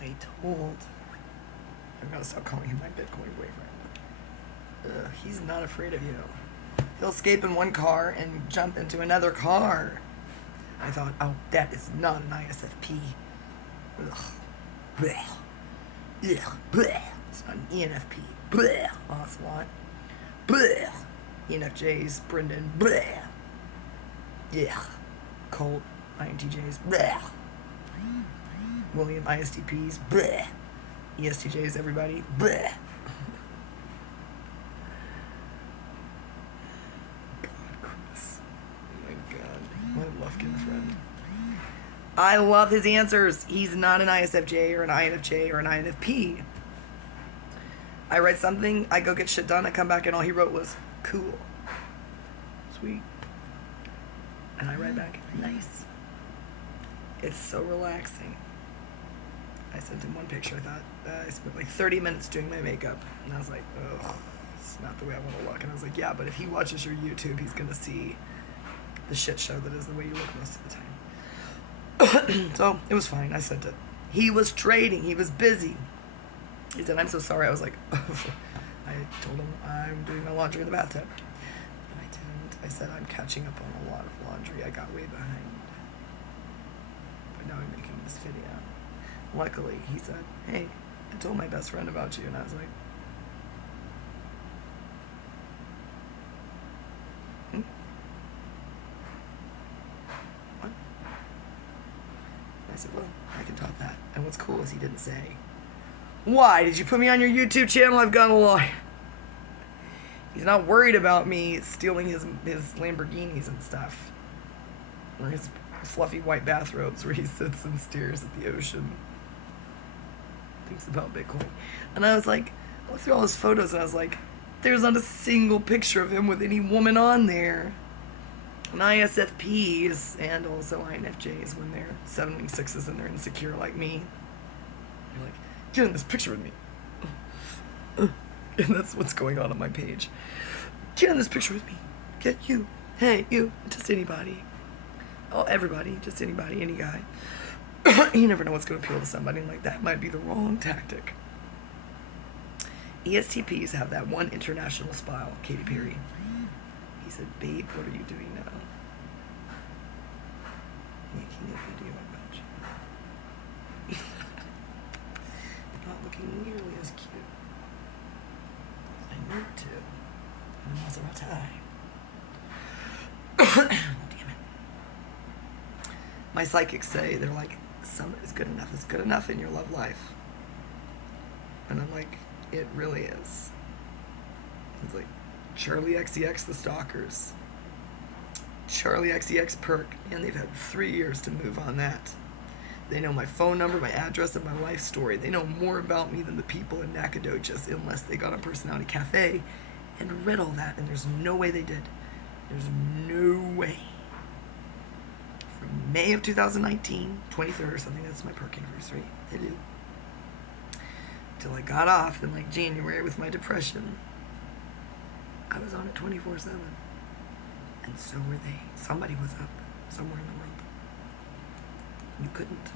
I told... I've got to stop calling him my Bitcoin boyfriend. He's not afraid of you. He'll escape in one car and jump into another car. I thought, oh, that is not an ISFP. Ugh. Blech. Ugh. Blech. It's not an ENFP. Blech. Ocelot. Blech. ENFJs. Brendan. Blech. Yeah. Colt. INTJs. Blech. William. ISTPs. Blech. ESTJs. Everybody. Blech. Lufkin friend. I love his answers. He's not an ISFJ or an INFJ or an INFP. I write something, I go get shit done, I come back and all he wrote was, cool. Sweet. And I write back, nice. It's so relaxing. I sent him one picture. I thought, I spent like 30 minutes doing my makeup. And I was like, ugh, it's not the way I want to look. And I was like, yeah, but if he watches your YouTube, he's going to see the shit show that is the way you look most of the time. So it was fine. I sent it. He was trading. He was busy. He said, I'm so sorry. I was like, I told him I'm doing my laundry in the bathtub. And I didn't. I said, I'm catching up on a lot of laundry. I got way behind. But now I'm making this video. Luckily, he said, hey, I told my best friend about you. And I was like, I said, well, I can top that. And what's cool is he didn't say, why did you put me on your YouTube channel? I've got a lie. He's not worried about me stealing his Lamborghinis and stuff. Or his fluffy white bathrobes where he sits and stares at the ocean. Thinks about Bitcoin. And I was like, I looked through all his photos and I was like, there's not a single picture of him with any woman on there. And ISFPs and also INFJs, when they're 716s and they're insecure like me, you're like, get in this picture with me. And that's what's going on my page. Get in this picture with me. Get you. Hey, you. Just anybody. Oh, everybody. Just anybody. Any guy. You never know what's going to appeal to somebody. Like, that might be the wrong tactic. ESTPs have that one international smile. Katy Perry. He said, babe, what are you doing now? Making a video about you. Not looking nearly as cute. I need to. And I'm also about time. Damn it. My psychics say, they're like, some is good enough. Is good enough in your love life. And I'm like, it really is. It's like, Charlie XCX, The Stalkers. Charlie XCX Perk. And they've had 3 years to move on that. They know my phone number, my address, and my life story. They know more about me than the people in Nacogdoches, unless they got on Personality Cafe and read all that. And there's no way they did. There's no way. From May of 2019, 23rd or something, that's my perk anniversary. They do. Till I got off in like January with my depression. I was on it 24/7. And so were they. Somebody was up somewhere in the world. You couldn't.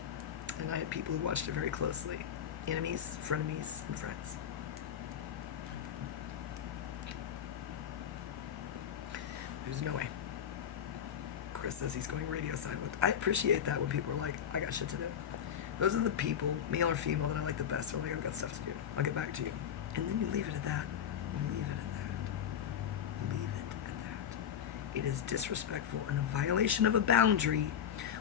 And I had people who watched it very closely. Enemies, frenemies, and friends. There's no way. Chris says he's going radio silent. I appreciate that when people are like, I got shit to do. Those are the people, male or female, that I like the best. They're like, I've got stuff to do. I'll get back to you. And then you leave it at that. Leave it at that. Leave it at that. It is disrespectful and a violation of a boundary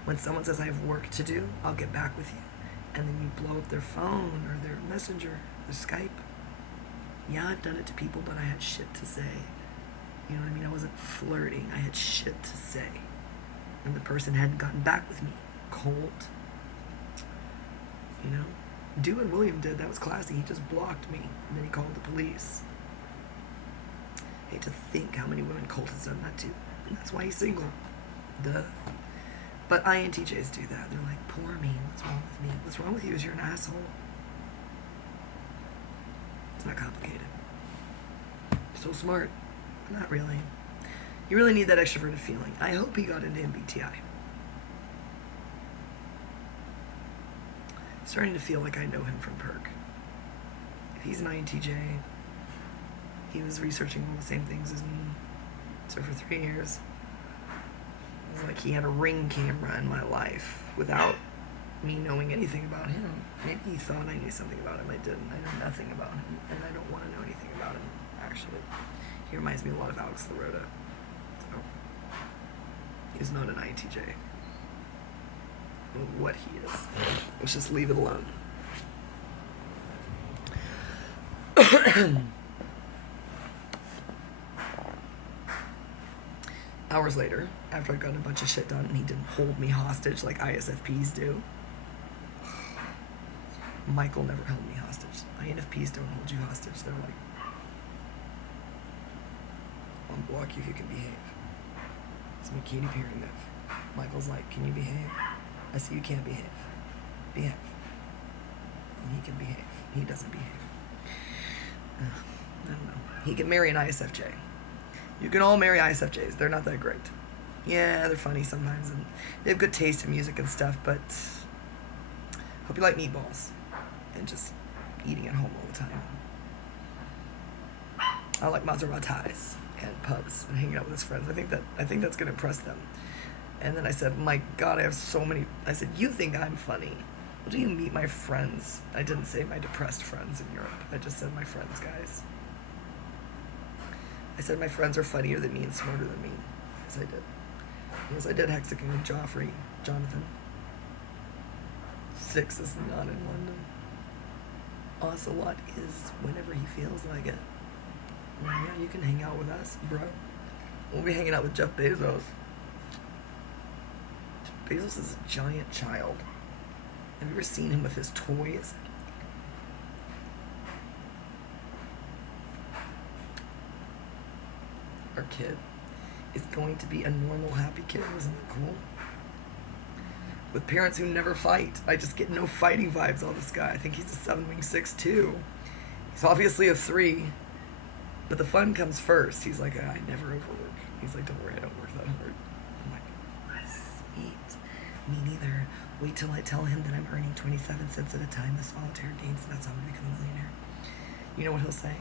when someone says, I have work to do, I'll get back with you. And then you blow up their phone or their messenger, their Skype. Yeah, I've done it to people, but I had shit to say. You know what I mean? I wasn't flirting. I had shit to say. And the person hadn't gotten back with me. Cold. You know? Do what William did. That was classy. He just blocked me. And then he called the police. I hate to think how many women Colt has done that to. And that's why he's single. Duh. But INTJs do that. They're like, poor me. What's wrong with me? What's wrong with you is you're an asshole. It's not complicated. So smart. Not really. You really need that extroverted feeling. I hope he got into MBTI. starting to feel like I know him from Perk. If he's an INTJ, he was researching all the same things as me. So for 3 years, it was like he had a Ring camera in my life without me knowing anything about him. Maybe he thought I knew something about him. I didn't. I know nothing about him, and I don't want to know anything about him, actually. He reminds me a lot of Alex Lorota. So, he's not an INTJ. What he is. Let's just leave it alone. Hours later, after I'd gotten a bunch of shit done and he didn't hold me hostage like ISFPs do. Michael never held me hostage. INFPs don't hold you hostage. They're like, I'll block you if you can behave. It's my Katy Perry move. Michael's like, can you behave? I see you can't behave. Behave. And he can behave. He doesn't behave. I don't know. He can marry an ISFJ. You can all marry ISFJs. They're not that great. Yeah, they're funny sometimes, and they have good taste in music and stuff, but hope you like meatballs and just eating at home all the time. I like Maseratis and pubs and hanging out with his friends. I think that's gonna impress them. And then I said, my God, I have so many. I said, you think I'm funny? Well, do you meet my friends? I didn't say my depressed friends in Europe. I just said my friends, guys. I said my friends are funnier than me and smarter than me. Yes, I did. Yes, I did. Hexagon, Joffrey, Jonathan. 6 is not in London. Ocelot is whenever he feels like it. Yeah, you can hang out with us, bro. We'll be hanging out with Jeff Bezos. Bezos is a giant child. Have you ever seen him with his toys? Our kid is going to be a normal, happy kid. Isn't that cool? With parents who never fight. I just get no fighting vibes on this guy. I think he's a 7-wing 6-2. He's obviously a 3. But the fun comes first. He's like, I never overwork. He's like, don't worry, I don't work that hard. I'm like, sweet. Me neither. Wait till I tell him that I'm earning 27 cents at a time the solitaire games, and that's how I become a millionaire. You know what he'll say?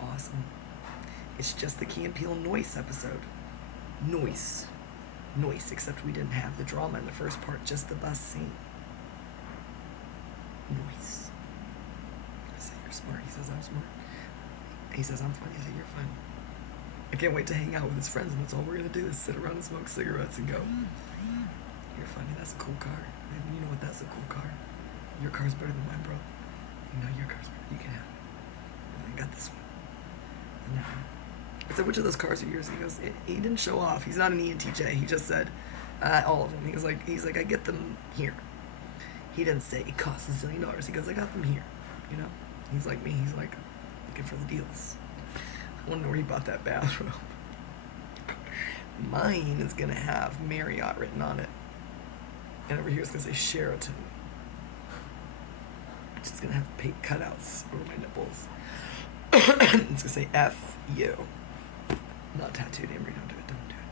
Awesome. It's just the Key and Peele Noise episode. Noise, except we didn't have the drama in the first part, just the bus scene. Noise. I say, you're smart. He says, I'm smart. He says, I'm funny. I say, you're funny. I can't wait to hang out with his friends, and that's all we're going to do is sit around and smoke cigarettes and go, you're funny. That's a cool car. And you know what? That's a cool car. Your car's better than mine, bro. You know your car's better. You can have it. I got this one. And I said, which of those cars are yours? He goes, he didn't show off. He's not an ENTJ. He just said, all of them. He's like, I get them here. He didn't say it costs $1 zillion. He goes, I got them here. You know? He's like me. He's like, looking for the deals. I wonder where he bought that bathroom. Mine is going to have Marriott written on it. And over here it's going to say Sheraton. It's just going to have paint cutouts over my nipples. It's going to say F-U. Not tattooed, Amory. Don't do it. Don't do it.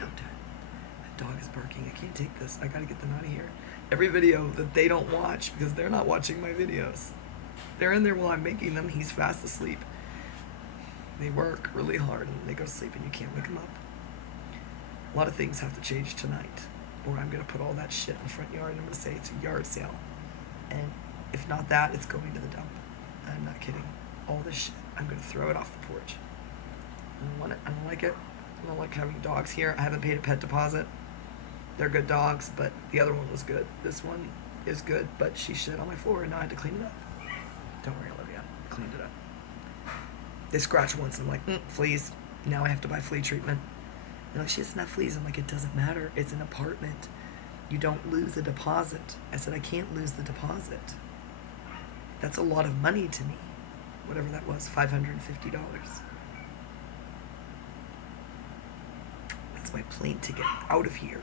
Don't do it. That dog is barking. I can't take this. I got to get them out of here. Every video that they don't watch, because they're not watching my videos. They're in there while I'm making them. He's fast asleep. They work really hard and they go to sleep and you can't wake them up. A lot of things have to change tonight, or I'm going to put all that shit in the front yard and I'm going to say it's a yard sale. And if not that, it's going to the dump. I'm not kidding. All this shit, I'm going to throw it off the porch. I don't want it. I don't like it. I don't like having dogs here. I haven't paid a pet deposit. They're good dogs, but the other one was good. This one is good, but she shit on my floor and now I had to clean it up. Don't worry, Olivia. I cleaned it up. They scratch once and I'm like, fleas. Now I have to buy flea treatment. They're like, she doesn't have fleas. I'm like, it doesn't matter. It's an apartment. You don't lose a deposit. I said, I can't lose the deposit. That's a lot of money to me. Whatever that was, $550. That's my plane ticket out of here.